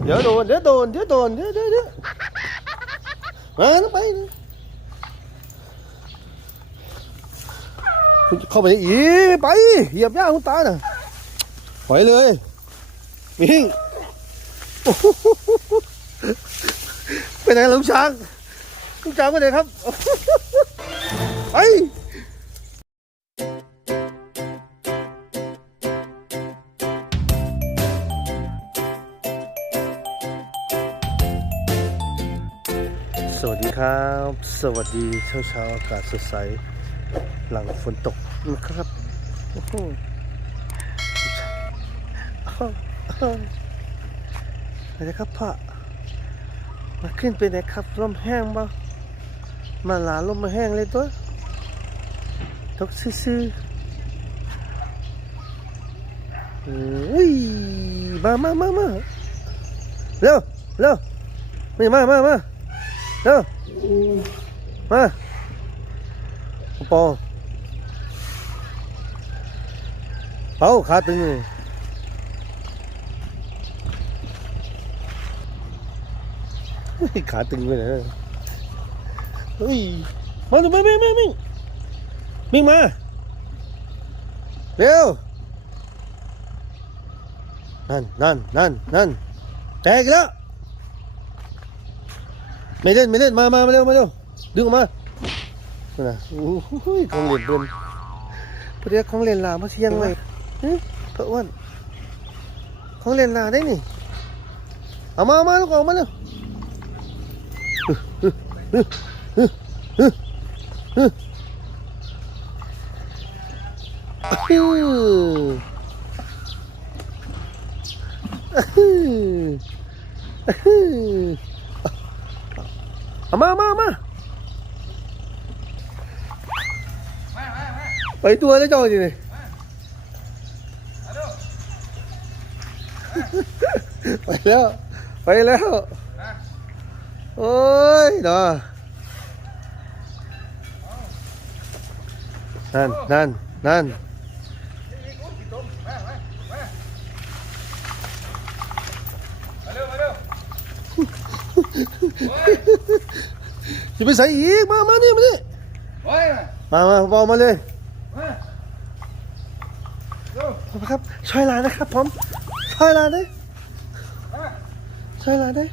เดี๋ยวโดนเดี๋ยวโดนเดี๋ยวโดนเดี๋ยวเดี๋ยวเดี๋ยวมาแล้วไปนะคุณเข้าไปอีไปเหยียบย่าคุณตาน่ะถอยเลยมิงโอ้โหไปไหนลุงช้างลุงช้างไปไหนครับ ครับ สวัสดีเช้าเช้าๆอากาศสดใส หลังฝนตกนะครับโอ้โหอ้าวอ้าวไปเลยครับพ่อมาขึ้นไปไหนครับลมแห้งบ้ามาหลาลมมาแห้งเลยตัวตกซื่อๆเฮ้ยมามามามาเร็วเร็วมามามา มาเร็วมาปอเอาขาตึงเลยเฮ้ยขาตึงไปเลยเฮ้ยมาดูมามิ่งมิ่งมิ่งมิ่งมาเร็วนั่นนั่นนั่นนั่นแตกอีกแล้ว ไม่เล่นไม่เล่นมามามาเร็วมาเร็วดึงออกมานั่นนะโอ้โหของเล่นเดินพอดีของเล่นลามาเชียงเลยหึพระอ้วนของเล่นลาได้นี่เอามาเอามาลูกเอามาเร็วอือ อื้ออื้อเอามามามาไปตัวแล้วเจ้าจีนี่ไปแล้วไปแล้วโอ้ยเนาะนั่นนั่นนั่น จะไปใส่อีกมามานี่มานี่โอ้ยมามาบอกมาเลยมาเร็วมาครับ ช่วยหลานนะครับผมช่วยหลานได้มาช่วยหลานได้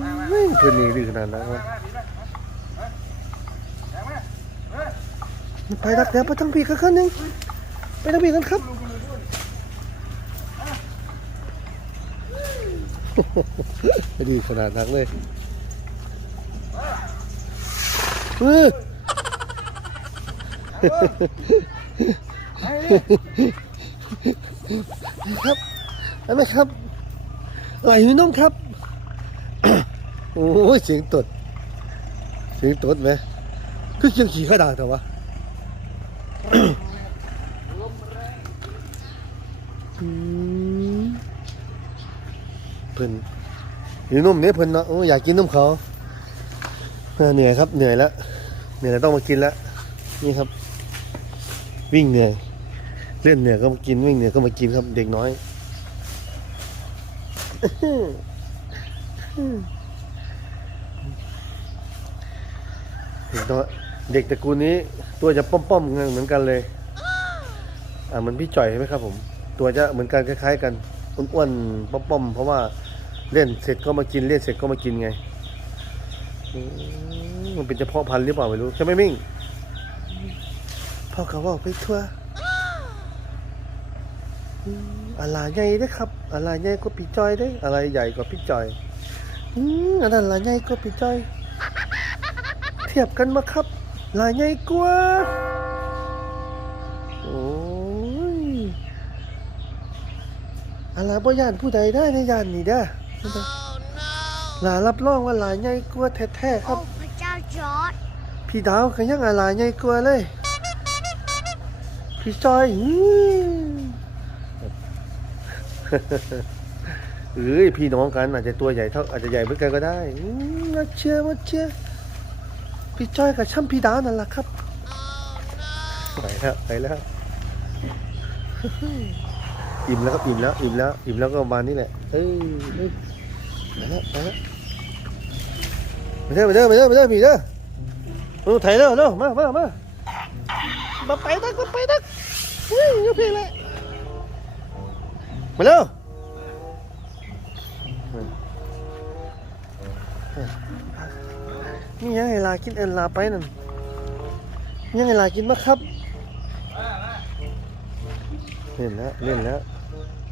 มามาไม่คืนนี้ดีขนาดนั้นวะมาดีมามาแรงมามาไปรักเดี๋ยวไปทั้งปีกันครั้งหนึงไปทั้งปีกันครับ ไม่ดีขนาดนั้นเลยเออไปดิครับได้ไหมครับไหลหิวนมครับ โอ้ยเสียงตด เสียงตดไหมคือเสียงขี่ข้าด่างแต่วะอืม เพิ่นหิวนมเนี่ยเพิ่นเนาะโอ้อยากกินนุ่มเขาเหนื่อยครับเหนื่อยแล้วเหนื่อยแล้วต้องมากินแล้วนี่ครับ วิ่งเหนื่อยเล่นเหนื่อยก็มากินวิ่งเหนื่อยก็มากินครับ เด็กน้อยเด็กเด็กตระกูลนี้ตัวจะป้อมๆเหมือนกันเลยอ่ามือนพี่จ่อยใช่ไหมครับผม ตัวจะเหมือนกันคล้าย ๆ กันอ้วนๆป้อมๆเพราะว่า เล่นเสร็จก็มากินเล่นเสร็จก็มากินไงมันเป็นเฉพาะพันธุ์หรือเปล่าไม่รู้ใช่ไหมมิ่งพ่อเขาบอกไปทั่วอะไรใหญ่ด้ครับ อะไรใหญ่ก็พี่จอยเด้ออะไรใหญ่กว่าพี่จอยอันนั้นอะไรใหญ่ก็พี่จอย เทียบกันมาครับ ลายใหญ่กว่าโอ้ยอะไรบ่ยานผู้ใดได้ในยานนี่เด้อ หลารับรองว่าหลายใหญ่กว่าแท้ๆคโอ้รับ พระเจ้าจอร์ดพี่ดาวก็ยังอะไรใหญ่กว่าเลย พี่จอยอื้อ เอ้ยพี่น้องกันอาจจะตัวใหญ่เท่าอาจจะใหญ่เหมือนกันก็ได้อื้อมาเชื่อมาเชื่อพี่จอยกับช่ำพี่ดาวนั่นแหละครับ ไปแล้วไปแล้ว อิ่มแล้วครับอิ่มแล้วอิ่มแล้วอิ่มแล้วก็มานี้แหละเอ้ยเอ้ยไปแล้วไปแล้วไปเด้อไปเด้อไปเด้อไปเด้อพี่เด้อโอ้ถ่ายเด้อเด้อมามามามาไปตักมาไปตักเฮ้ยยกเพลงเลยมาเร็วนี่ยังไงลากินเอ็นลาไปนั่นยังไงลากินมาครับเล่นแล้วเล่นแล้ว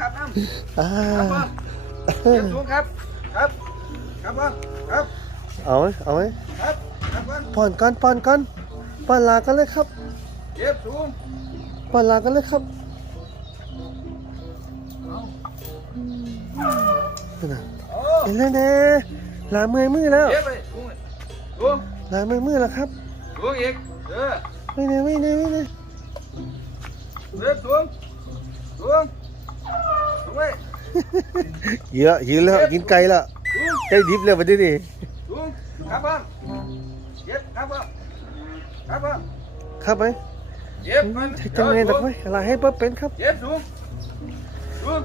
ครับน้ำอ่าครับผมเก็บสูงครับ ครับ ครับผมครับเอาไหมเอาไหมครับครับผมป้อนกันป้อนกันป้อนลากันเลยครับเก็บสูงป้อนลากันเลยครับเอานั่นน่ะเอาเห็นแล้วนะลาเมื่อยมือแล้วเก็บไปสูงสูงลาเมื่อยมือแล้วครับสูงอีกเออไม่เนี่ยไม่เนี่ยไม่เนี่ยเก็บสูง หิวแล้วหิวแล้วกินไก่ละไก่ดิบเลยวันนี้นี่ครับพ่างย็บครับพ่งครับพ่อครับไหเย็บมันทำไมตักไหมอะไรให้เปิ้ลเป็นครับเย็บดูงสูง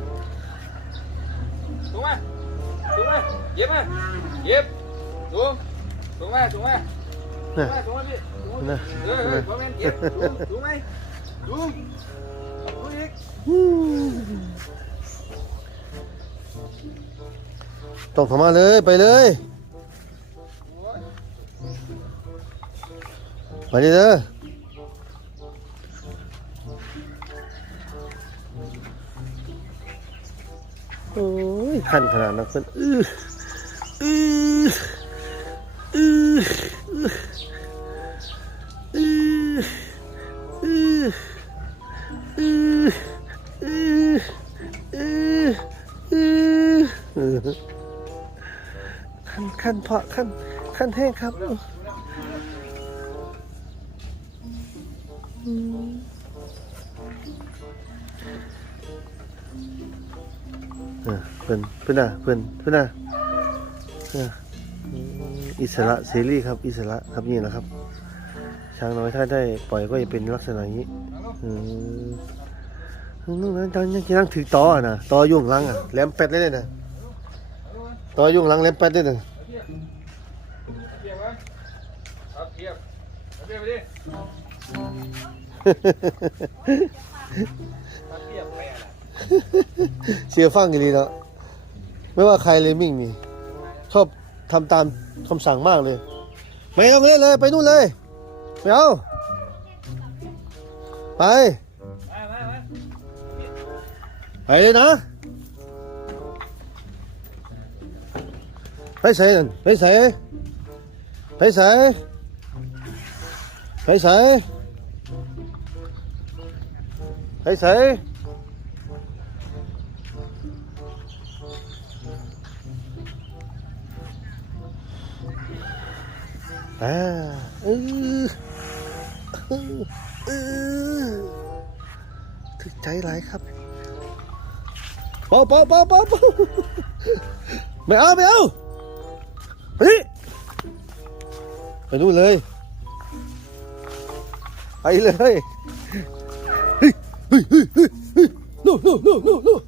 สูงไหมสูงไหมเย็บไหมเย็บดูงสูงไหมสูงไหมนะนะเออเออเย็บสูงไหมสูง ต้องเข้ามาเลยไปเลย ไปดิเด้อโอ้ยขันขนาดนั้นเพิ่อนอื้ออื้อ ขั้นเพาะขั้นขั้นแห้งครับเออเพื่อนเพื่อนน่ะเพื่อนเพื่อนน่ะเอออืมอิสระเสรีครับ อิสระครับนี่แหละครับ ช้างน้อยถ้าได้ปล่อยก็จะเป็นลักษณะอย่างนี้อืมนู่นนั่นตอนยังยังถือต่ออะนะต่อยุ่งหลังอะแหลมเป็ดเลยนะต่อยุ่งหลังแหลมเป็ดเลยนะเทียบเทียบวะ ครับเทียบเอาเทียบไปดิมาเทียบไปอะไรเสียฟังกันดีเนาะไม่ว่าใครเลยมิ่งนี่ชอบทำตามคำสั่งมากเลย ไม่ต้องเล่นเลยไปนู่นเลยไม่เอาไปมามามาไปเลยนะไปใส่นั่นไปใส่ ไปใส่ไปใส่ไปใส่อ่าเออเออเออถึกใจหลายครับเปาเปาเปาเปาเปาไม่เอาไม่เอาไปนี่ ไปนู่นเลย ไปเลยเฮ้ยเฮ้ยเฮ้ยเฮ้ยเฮ้ยนู่นนู่นนู่นนู่น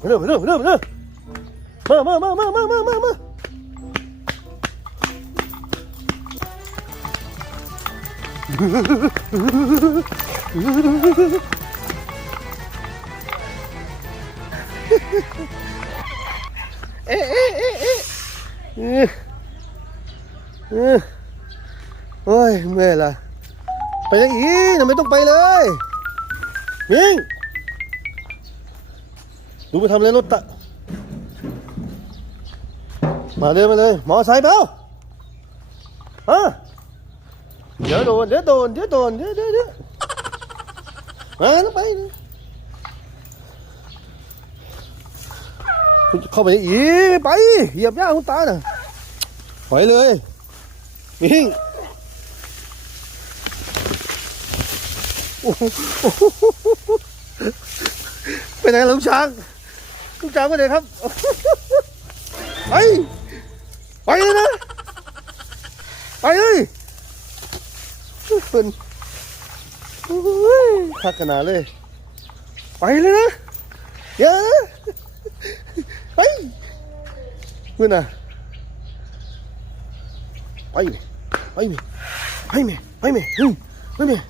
มาเร็วมาเร็วมาเร็วมาเร็วมามามามามามามาเอ๊ะเอ๊ะเอ๊ะเอ๊ะเอ๊ะเอ๊ะ โอ้ยเมื่อยละไปยังอีทำไมต้องไปเลยมิงดูไปทำอะไรรถตะมาเลยมาเลยมอไซค์เปล่าฮะเดี๋ยวโดนเดี๋ยวโดนเดี๋ยวโดนเดี๋ยวเดี๋ยวเดี๋ยวมาแล้วไปนะคุณเข้าไปอีไปเหยียบย่าคุณตาน่ะถอยเลยนิ่งโอ้โห ไปไหนลุงช้างลุงช้างไปไหนครับไปไปเลยนะไปเลยเป็นโอ้ยคักขนาดเลย ไปเลยนะอย่านะไปมื่อน่ะไปเลยไปเลยไปเลยไปเลยอืมไปเลย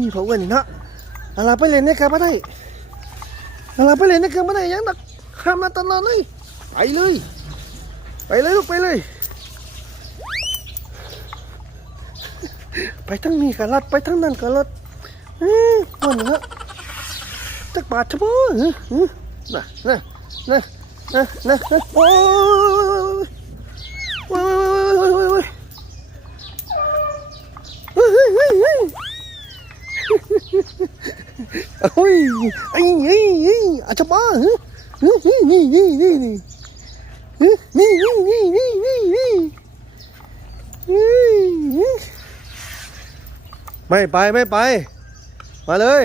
นี่ผมว่านี่นะอะไรไปเล่นนะครับมาได้อะไรไปเล่นนะครับมาได้ยังนักข้ามมาตลอดเลยไปเลยไปเลยลูกไปเลย ไปทั้งนี้กับรัดไปทั้งนั้นกับรัดเอ้ยมันเหรอจักบาทเฉพาะเฮ้ยน่ะน่ะน่ะน่ะน่ะน่ะโอ้ยโอ้ยโอ้ยโอ้ยโอ้ยโอ้ยเฮ้ยเฮ้ยเฮ้ย โอ้ยไอ้ไอ้ไอ้อาจจะบ้าเฮ้ยนี่นี่นี่นี่นี่นี่นี่นี่นี่นี่นี่ไม่ไปไม่ไป มาเลย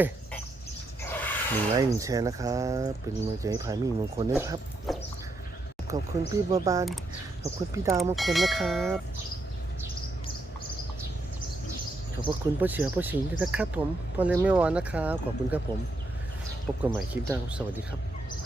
หนึ่งไลค์หนึ่งแชร์นะครับ เป็นกำลังใจให้พายมีมงคลด้วยครับ ขอบคุณพี่บัวบาน ขอบคุณพี่ดาวมงคลนะครับ อบพระคุณพ่อเสือพ่อสิงห์ด้วยนะครับผมพ่อเลี้ยงไม่วานนะครับขอบคุณครับผม พบกันใหม่คลิปหน้าครับสวัสดีครับ